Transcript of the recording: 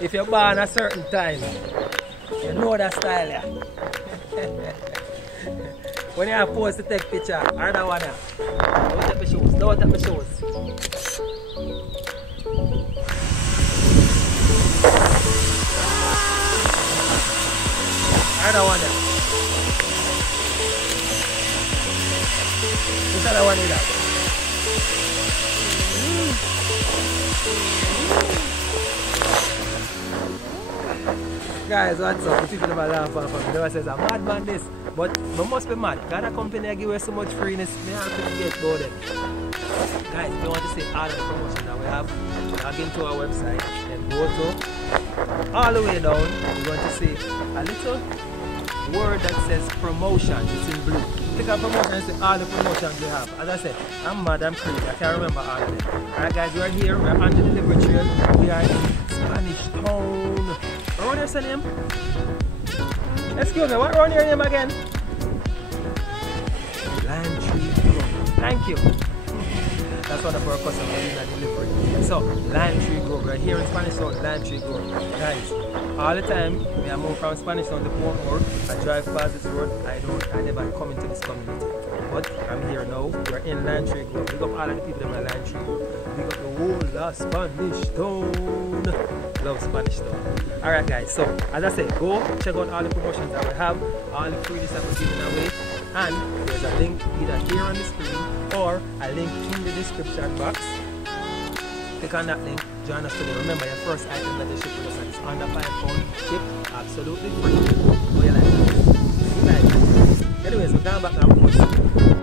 If you're born a certain time, you know that style, yeah. When you are forced to take picture, or that one, don't take my shoes, don't take my shoes. Or that one, which other one is that? Guys, what's up? People never laugh off of me. Never says, I'm mad man this. But we must be mad. Got a company give us so much freeness. We have to get about it. Guys, we want to see all the promotion that we have. Log into our website and go to all the way down. You're going to see a little word that says promotion. It's in blue. Click on promotion and see all the promotions we have. As I said, I'm mad, I'm crazy. I can't remember all of them. Alright guys, we're here. We're on the delivery trail. We are in Spanish Town. What is your name? Excuse me, what round your name again? Lime Tree Grove. Thank you. That's one of our customers in the delivery. So, Lime Tree Grove. We're here in Spanish Town, Lime Tree Grove. Guys, all the time, I move from Spanish Town to Portmore. I drive past this road. I never come into this community. But I'm here now. We're in Lime Tree Grove. Big up all of the people in my Lime Tree Grove. Big up the whole Spanish Town. Love Spanish Town. Alright guys, so as I said, go check out all the promotions that we have, all the freebies that we're giving away, and there's a link either here on the screen or a link in the description box. Click on that link, join us today. Remember, your first item that they ship with us is under £5 ship, absolutely free. Go your life. Anyways, we're going back to our post.